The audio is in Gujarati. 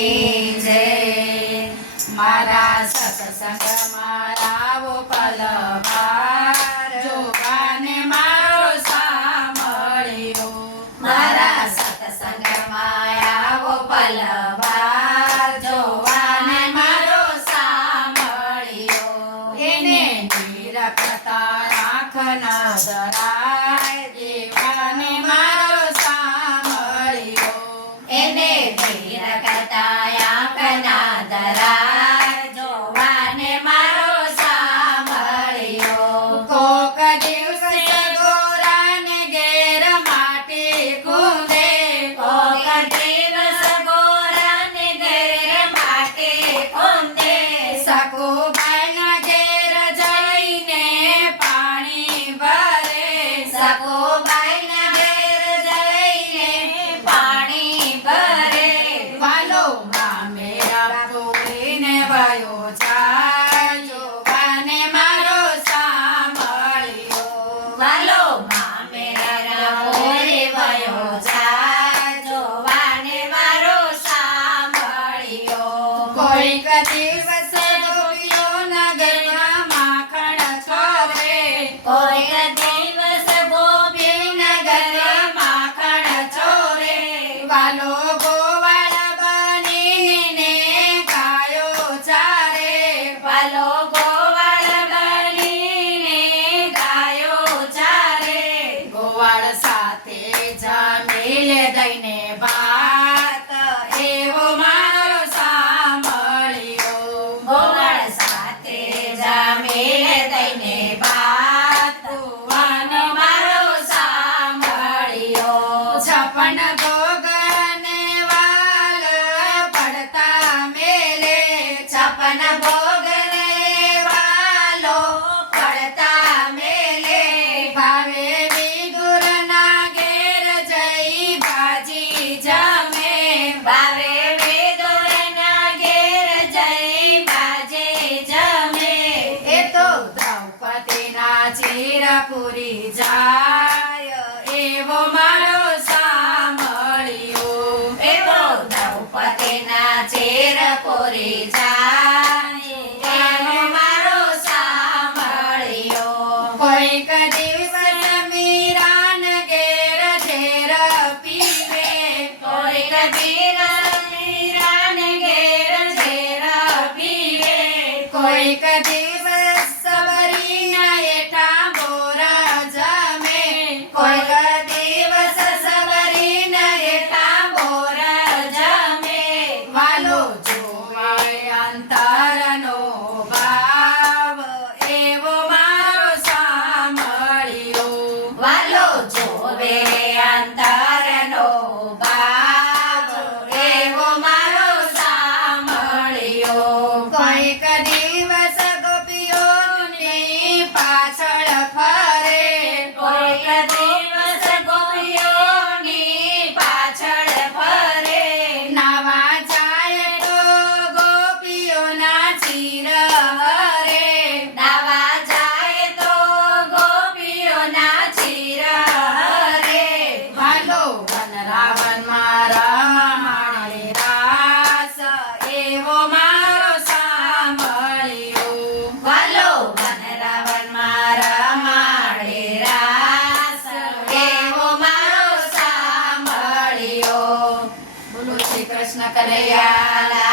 की जय। मारा सत्संग मारावो पलवार जोगाने मारो सामळ्यो। मारा सत्संग मायावो पलवार जोगाने मारो सामळ्यो। एने निरखता आँख न धराय देवाने मारो सामळ्यो। एने निरखता आँख न धराय जोवाने मारो सामळ्यो। कोक दिवस गोराने घेर माटी कुंदे। कोक दिवस गोराने घेर माटी कुंदे। सखुबाईना घेर जईने पाणी भरे। सखुबाईना घेर जईने पाणी भरे। वालो मामेरा पोरीने वयो જાય જોગાને મારો સામળ્યો। વાલો મામેરા પોરે વયો જાય જોવાને મારો સામળ્યો। કોઈક દિવસ ગોપીઓના ગરબા માખણ છોરે। કોઈક દિવસ ગોપીના ગરબા માખણ છોરે। વાલો ગોવાળ બનીને ગાયો ચારે। વાલો ગોવાળ બનીને ગાયો ચારે। ગોવાળ સાથે જમીલે દઈને ભાત એવો મારો સામળ્યો। ગોવાળ સાથે જમીલે દઈને ભાત કુવાનો મારો સામળ્યો। છપન ભોગને વાલ પડતા મેલે। છપન ભોગને વાલો પડતા મેલે। ભાવે વિદુરના ઘેર જઈ ભાજી જમે। ભાવે વિદુરના ઘેર જઈ ભાજી જમે। એ તો દ્રૌપદીના ચીર પૂરી જાય એવો મારો સામળ્યો। એવો દ્રૌપદીના ચીર પૂરી જાય એવો મારો સામળ્યો। કોઈક દિવસ મીરાન ઘેર ઝેર પીવે। કોઈક દિવસ મીરાન ઘેર ઝેર પીવે। કોઈક દિવસ સબરીના એઠા બોર જમે। કોઈક દિવસ સબરીના એઠા બોર જમે। વાલો જોવે અંતરનો ભાવ એવો મારો સામળ્યો। વાલો જોવે અંતરનો ભાવ એવો મારો સામળ્યો। કોઈક દિવસ ગોપીઓની પાછળ ફરે। કોઈક દિવસ ગોપીઓની પાછળ ફરે। નાવા જાય તો ગોપીઓના ચીર હરે। નાવા જાય તો ગોપીઓના ચીર હરે। વાલો વનરાવનમાં રમાડે રાસ એવો મારો સામળ્યો। વાલો વનરાવનમાં રમાડે રાસ એવો મારો સામળ્યો। બોલો શ્રી કૃષ્ણ કનૈયા લાલ